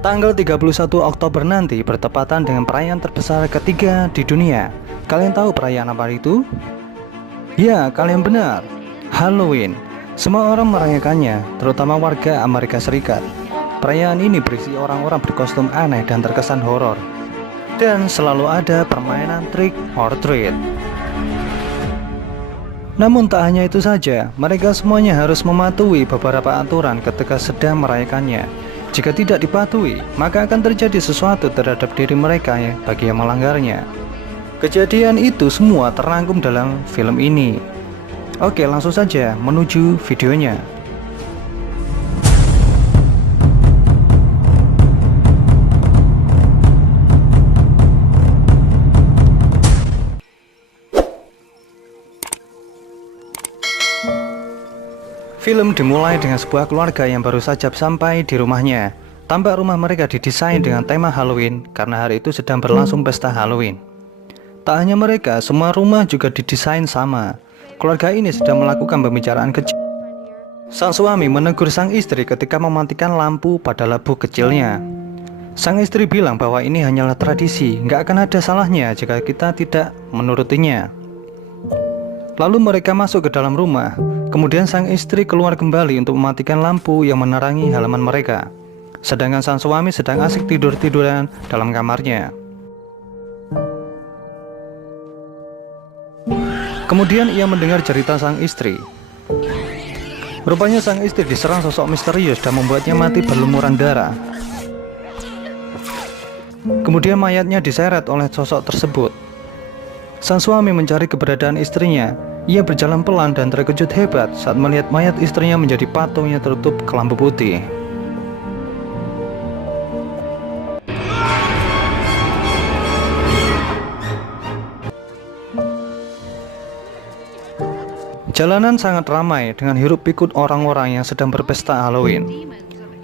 Tanggal 31 Oktober nanti bertepatan dengan perayaan terbesar ketiga di dunia. Kalian tahu perayaan apa itu? Ya, kalian benar. Halloween. Semua orang merayakannya, terutama warga Amerika Serikat. Perayaan ini berisi orang-orang berkostum aneh dan terkesan horor. Dan selalu ada permainan trick or treat. Namun tak hanya itu saja, mereka semuanya harus mematuhi beberapa aturan ketika sedang merayakannya. Jika tidak dipatuhi, maka akan terjadi sesuatu terhadap diri mereka bagi yang melanggarnya. Kejadian itu semua terangkum dalam film ini. Oke, langsung saja menuju videonya. Film dimulai dengan sebuah keluarga yang baru saja sampai di rumahnya. Tampak rumah mereka didesain dengan tema Halloween karena hari itu sedang berlangsung pesta Halloween. Tak hanya mereka, semua rumah juga didesain sama. Keluarga ini sedang melakukan pembicaraan kecil. Sang suami menegur sang istri ketika mematikan lampu pada labu kecilnya. Sang istri bilang bahwa ini hanyalah tradisi, nggak akan ada salahnya jika kita tidak menurutinya. Lalu mereka masuk ke dalam rumah. Kemudian sang istri keluar kembali untuk mematikan lampu yang menerangi halaman mereka. Sedangkan sang suami sedang asik tidur-tiduran dalam kamarnya. Kemudian ia mendengar cerita sang istri. Rupanya sang istri diserang sosok misterius dan membuatnya mati berlumuran darah. Kemudian mayatnya diseret oleh sosok tersebut. Sang suami mencari keberadaan istrinya. Ia berjalan pelan dan terkejut hebat saat melihat mayat istrinya menjadi patung yang tertutup kelambu putih. Jalanan sangat ramai dengan hiruk-pikuk orang-orang yang sedang berpesta Halloween.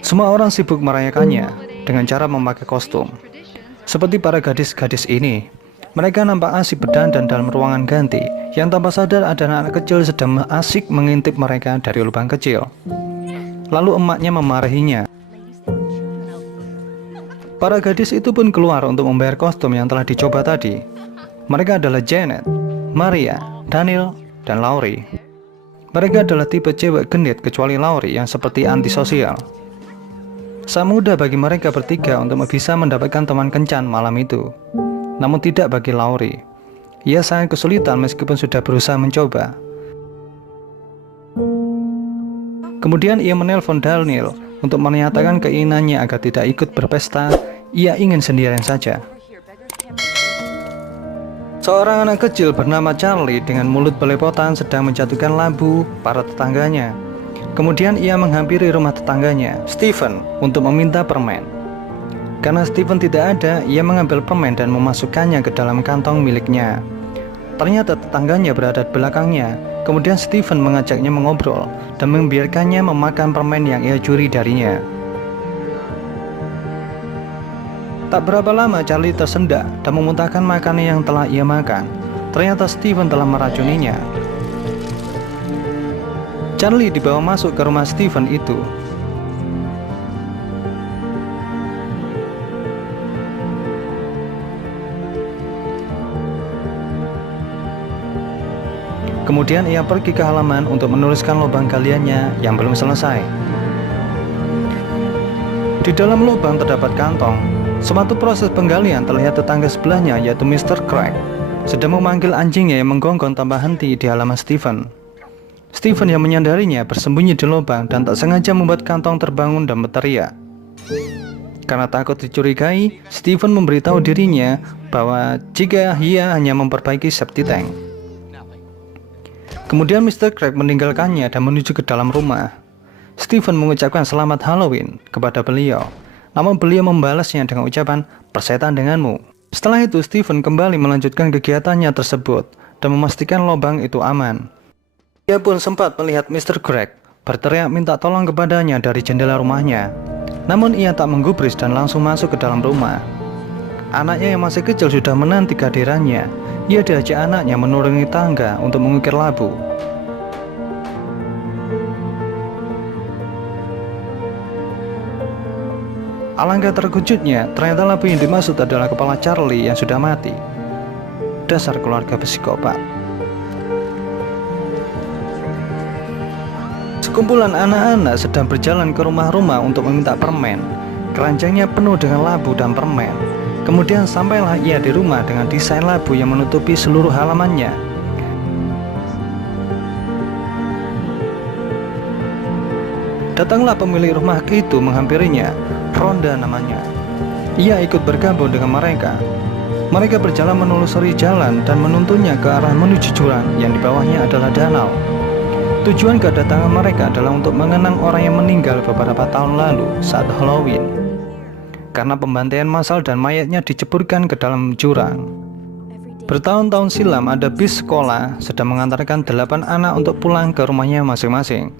Semua orang sibuk merayakannya dengan cara memakai kostum. Seperti para gadis-gadis ini, mereka nampak asik berdandan dalam ruangan ganti, yang tanpa sadar ada anak kecil sedang asik mengintip mereka dari lubang kecil. Lalu emaknya memarahinya. Para gadis itu pun keluar untuk membayar kostum yang telah dicoba tadi. Mereka adalah Janet, Maria, Daniel, dan Laurie. Mereka adalah tipe cewek genit kecuali Laurie yang seperti antisosial. Sangat mudah bagi mereka bertiga untuk bisa mendapatkan teman kencan malam itu. Namun tidak bagi Laurie. Ia sangat kesulitan meskipun sudah berusaha mencoba. Kemudian ia menelpon Daniel untuk menyatakan keinginannya agar tidak ikut berpesta. Ia ingin sendirian saja. Seorang anak kecil bernama Charlie dengan mulut belepotan sedang menjatuhkan lampu para tetangganya. Kemudian ia menghampiri rumah tetangganya, Stephen, untuk meminta permen. Karena Stephen tidak ada, ia mengambil permen dan memasukkannya ke dalam kantong miliknya. Ternyata tetangganya berada di belakangnya. Kemudian Stephen mengajaknya mengobrol dan membiarkannya memakan permen yang ia curi darinya. Tak berapa lama Charlie tersendak dan memuntahkan makanan yang telah ia makan. Ternyata Stephen telah meracuninya. Charlie dibawa masuk ke rumah Stephen itu. Kemudian ia pergi ke halaman untuk menuliskan lubang galiannya yang belum selesai. Di dalam lubang terdapat kantong. Suatu proses penggalian terlihat tetangga sebelahnya yaitu Mr. Craig sedang memanggil anjingnya yang menggonggong tanpa henti di halaman Stephen. Stephen yang menyadarinya bersembunyi di lubang dan tak sengaja membuat kantong terbangun dan berteriak. Karena takut dicurigai, Stephen memberitahu dirinya bahwa jika ia hanya memperbaiki septic tank. Kemudian Mr. Craig meninggalkannya dan menuju ke dalam rumah. Stephen mengucapkan selamat Halloween kepada beliau. Namun beliau membalasnya dengan ucapan persetan denganmu. Setelah itu Stephen kembali melanjutkan kegiatannya tersebut dan memastikan lubang itu aman. Ia pun sempat melihat Mr. Craig berteriak minta tolong kepadanya dari jendela rumahnya. Namun ia tak menggubris dan langsung masuk ke dalam rumah. Anaknya yang masih kecil sudah menanti kehadirannya. Ia diajak anaknya menuruni tangga untuk mengukir labu. Alangkah terkejutnya, ternyata lampu yang dimaksud adalah kepala Charlie yang sudah mati. Dasar keluarga psikopat. Sekumpulan anak-anak sedang berjalan ke rumah-rumah untuk meminta permen. Keranjangnya penuh dengan labu dan permen. Kemudian sampailah ia di rumah dengan desain labu yang menutupi seluruh halamannya. Datanglah pemilik rumah itu menghampirinya, Rhonda namanya. Ia ikut bergabung dengan mereka. Mereka berjalan menelusuri jalan dan menuntunnya ke arah menuju jurang yang di bawahnya adalah danau. Tujuan kedatangan mereka adalah untuk mengenang orang yang meninggal beberapa tahun lalu saat Halloween, karena pembantaian massal dan mayatnya diceburkan ke dalam jurang. Bertahun-tahun silam ada bis sekolah sedang mengantarkan 8 anak untuk pulang ke rumahnya masing-masing.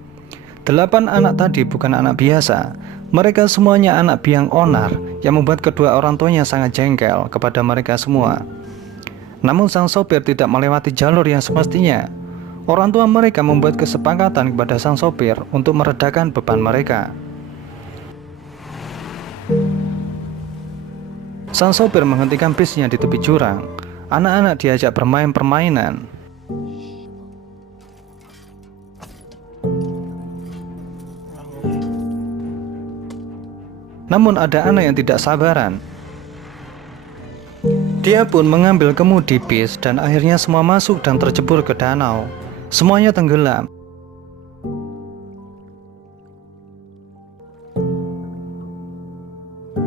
8 anak tadi bukan anak biasa. Mereka semuanya anak biang onar yang membuat kedua orang tuanya sangat jengkel kepada mereka semua. Namun sang sopir tidak melewati jalur yang semestinya. Orang tua mereka membuat kesepakatan kepada sang sopir untuk meredakan beban mereka. Sang sopir menghentikan bisnya di tepi jurang. Anak-anak diajak bermain permainan. Namun ada anak yang tidak sabaran. Dia pun mengambil kemudi bis dan akhirnya semua masuk dan tercebur ke danau. Semuanya tenggelam.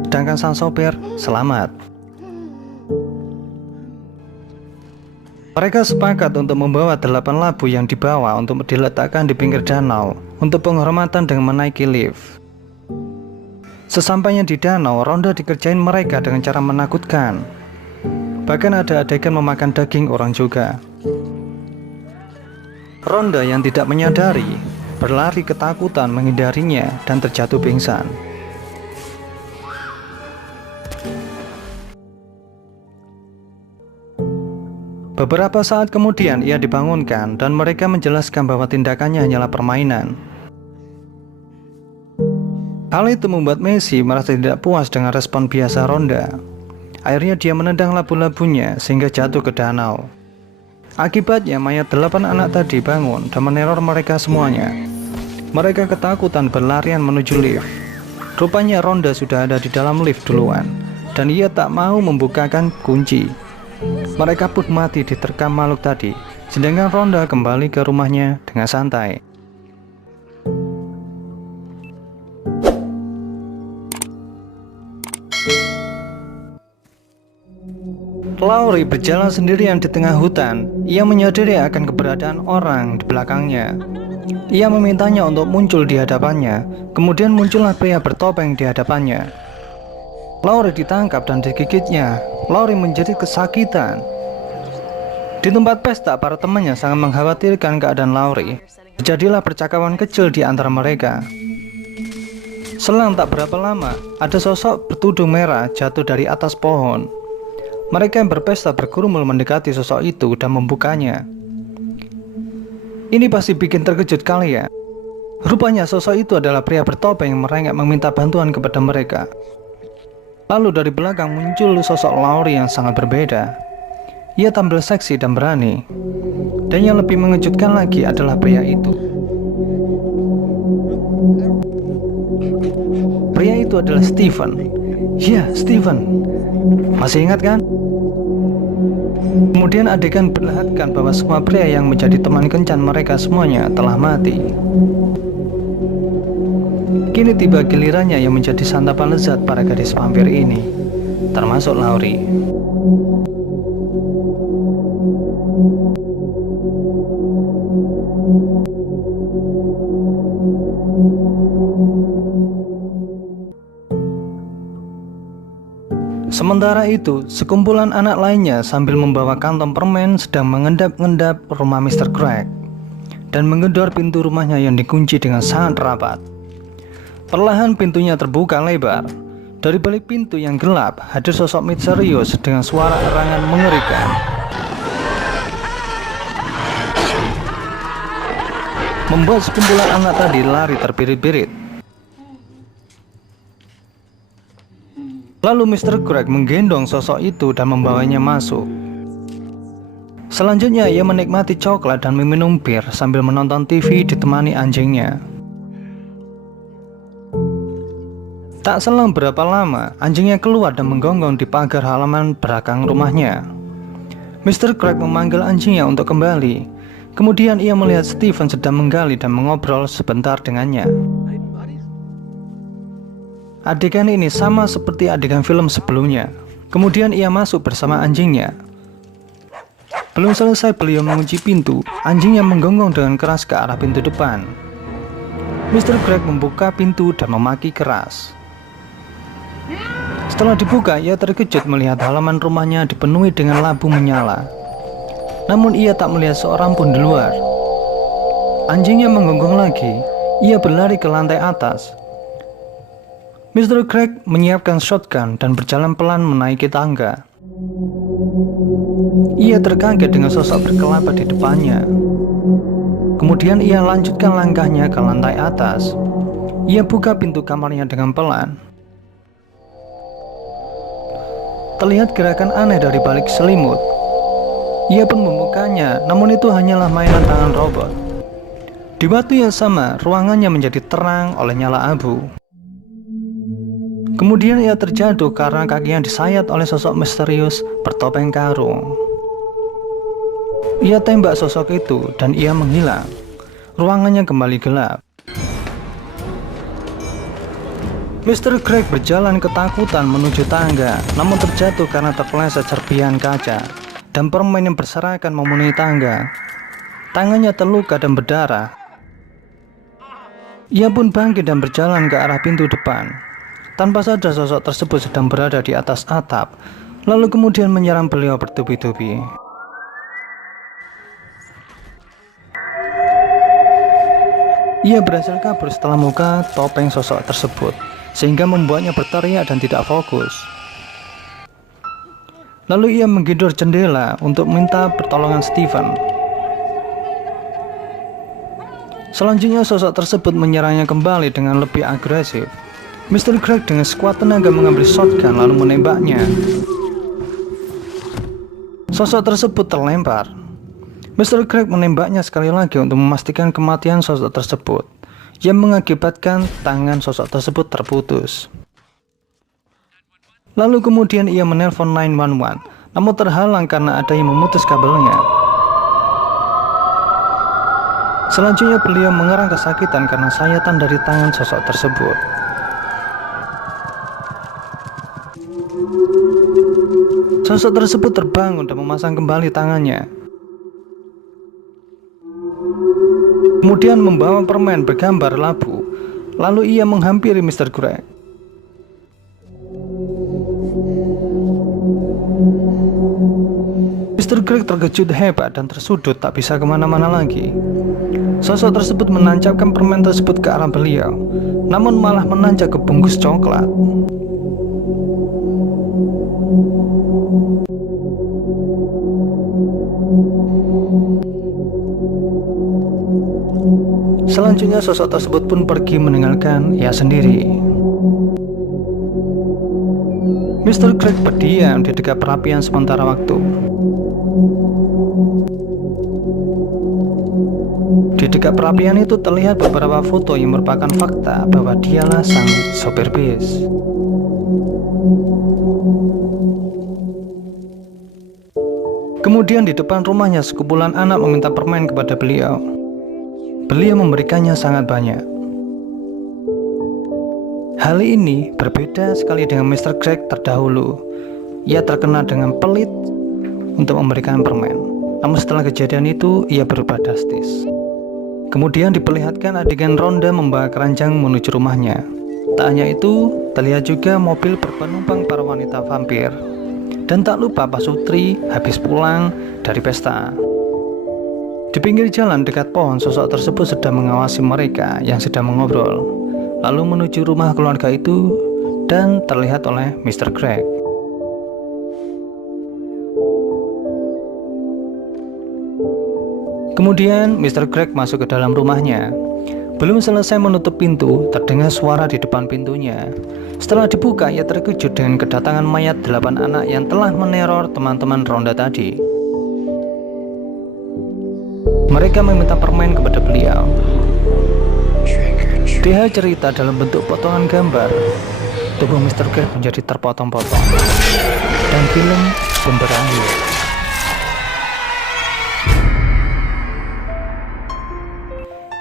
Sedangkan sang sopir selamat. Mereka sepakat untuk membawa 8 labu yang dibawa untuk diletakkan di pinggir danau untuk penghormatan dengan menaiki lift. Sesampainya di danau, Rhonda dikerjain mereka dengan cara menakutkan. Bahkan ada adegan memakan daging orang juga. Rhonda yang tidak menyadari berlari ketakutan menghindarinya dan terjatuh pingsan. Beberapa saat kemudian ia dibangunkan dan mereka menjelaskan bahwa tindakannya hanyalah permainan. Hal itu membuat Messi merasa tidak puas dengan respon biasa Rhonda. Akhirnya dia menendang labu-labunya sehingga jatuh ke danau. Akibatnya mayat 8 anak tadi bangun dan meneror mereka semuanya. Mereka ketakutan berlarian menuju lift. Rupanya Rhonda sudah ada di dalam lift duluan dan ia tak mau membukakan kunci. Mereka pun mati diterkam makhluk tadi, sedangkan Rhonda kembali ke rumahnya dengan santai. Laurie berjalan sendirian di tengah hutan. Ia menyadari akan keberadaan orang di belakangnya. Ia memintanya untuk muncul di hadapannya. Kemudian muncullah pria bertopeng di hadapannya. Laurie ditangkap dan digigitnya. Laurie menjadi kesakitan. Di tempat pesta, para temannya sangat mengkhawatirkan keadaan Laurie. Terjadilah percakapan kecil di antara mereka. Selang tak berapa lama, ada sosok bertudung merah jatuh dari atas pohon. Mereka yang berpesta berkerumun mendekati sosok itu dan membukanya. Ini pasti bikin terkejut kalian. Rupanya sosok itu adalah pria bertopeng yang merengek meminta bantuan kepada mereka. Lalu dari belakang muncul sosok Laurie yang sangat berbeda. Ia tampil seksi dan berani. Dan yang lebih mengejutkan lagi adalah pria itu. Pria itu adalah Steven. Ya, Steven. Masih ingat kan? Kemudian adegan perlihatkan bahwa semua pria yang menjadi teman kencan mereka semuanya telah mati. Kini tiba gilirannya yang menjadi santapan lezat para gadis vampir ini, termasuk Laurie. Sementara itu, sekumpulan anak lainnya sambil membawa kantong permen sedang mengendap-endap rumah Mr. Craig dan menggedor pintu rumahnya yang dikunci dengan sangat rapat. Perlahan pintunya terbuka lebar. Dari balik pintu yang gelap, hadir sosok misterius dengan suara erangan mengerikan. Membuat sekumpulan anak tadi lari terbirit-birit. Lalu Mr. Craig menggendong sosok itu dan membawanya masuk. Selanjutnya ia menikmati coklat dan meminum bir sambil menonton TV ditemani anjingnya. Tak selang berapa lama, anjingnya keluar dan menggonggong di pagar halaman belakang rumahnya. Mr. Craig memanggil anjingnya untuk kembali. Kemudian ia melihat Steven sedang menggali dan mengobrol sebentar dengannya. Adegan ini sama seperti adegan film sebelumnya. Kemudian ia masuk bersama anjingnya. Belum selesai beliau mengunci pintu, anjingnya menggonggong dengan keras ke arah pintu depan. Mr. Craig membuka pintu dan memaki keras. Setelah dibuka, ia terkejut melihat halaman rumahnya dipenuhi dengan lampu menyala. Namun ia tak melihat seorang pun di luar. Anjingnya menggonggong lagi. Ia berlari ke lantai atas. Mr. Craig menyiapkan shotgun dan berjalan pelan menaiki tangga. Ia terkaget dengan sosok berkelapa di depannya. Kemudian ia lanjutkan langkahnya ke lantai atas. Ia buka pintu kamarnya dengan pelan. Terlihat gerakan aneh dari balik selimut. Ia pun membukanya, namun itu hanyalah mainan tangan robot. Di waktu yang sama, ruangannya menjadi terang oleh nyala abu. Kemudian ia terjatuh karena kakinya disayat oleh sosok misterius bertopeng karung. Ia tembak sosok itu dan ia menghilang. Ruangannya kembali gelap. Mr. Craig berjalan ketakutan menuju tangga, namun terjatuh karena terpeleset serpihan kaca dan permen yang berserakan memenuhi tangga. Tangannya terluka dan berdarah. Ia pun bangkit dan berjalan ke arah pintu depan. Tanpa sadar sosok tersebut sedang berada di atas atap, lalu kemudian menyerang beliau bertubi-tubi. Ia berhasil kabur setelah membuka topeng sosok tersebut, sehingga membuatnya berteriak dan tidak fokus. Lalu ia menggedor jendela untuk minta pertolongan Steven. Selanjutnya sosok tersebut menyerangnya kembali dengan lebih agresif. Mr. Craig dengan sekuat tenaga mengambil shotgun lalu menembaknya. Sosok tersebut terlempar. Mr. Craig menembaknya sekali lagi untuk memastikan kematian sosok tersebut, yang mengakibatkan tangan sosok tersebut terputus. Lalu kemudian ia menelpon 911, namun terhalang karena ada yang memutus kabelnya. Selanjutnya beliau mengerang kesakitan karena sayatan dari tangan sosok tersebut. Sosok tersebut terbangun dan memasang kembali tangannya. Kemudian membawa permen bergambar labu. Lalu ia menghampiri Mr. Craig. Mr. Craig terkejut hebat dan tersudut tak bisa kemana-mana lagi. Sosok tersebut menancapkan permen tersebut ke arah beliau, namun malah menancap ke bungkus coklat. Selanjutnya sosok tersebut pun pergi meninggalkan ia sendiri. Mr. Craig berdiam di dekat perapian sementara waktu. Di dekat perapian itu terlihat beberapa foto yang merupakan fakta bahwa dialah sang sopir bis. Kemudian di depan rumahnya sekumpulan anak meminta permen kepada beliau. Beliau memberikannya sangat banyak. Hal ini berbeda sekali dengan Mr. Craig terdahulu. Ia terkenal dengan pelit untuk memberikan permen. Namun setelah kejadian itu, ia berubah drastis. Kemudian diperlihatkan adegan Ronda membawa keranjang menuju rumahnya. Tak hanya itu, terlihat juga mobil berpenumpang para wanita vampir. Dan tak lupa Pak Sutri habis pulang dari pesta. Di pinggir jalan dekat pohon, sosok tersebut sedang mengawasi mereka yang sedang mengobrol, lalu menuju rumah keluarga itu dan terlihat oleh Mr. Craig. Kemudian Mr. Craig masuk ke dalam rumahnya. Belum selesai menutup pintu, terdengar suara di depan pintunya. Setelah dibuka, ia terkejut dengan kedatangan mayat 8 anak yang telah meneror teman-teman ronda tadi. Mereka meminta permen kepada beliau. DH cerita dalam bentuk potongan gambar. Tubuh Mr. Greg menjadi terpotong-potong, dan film pun berakhir.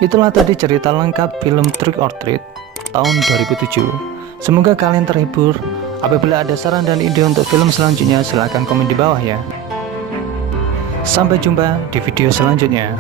Itulah tadi cerita lengkap film Trick or Treat tahun 2007. Semoga kalian terhibur. Apabila ada saran dan ide untuk film selanjutnya, silahkan komen di bawah ya. Sampai jumpa di video selanjutnya.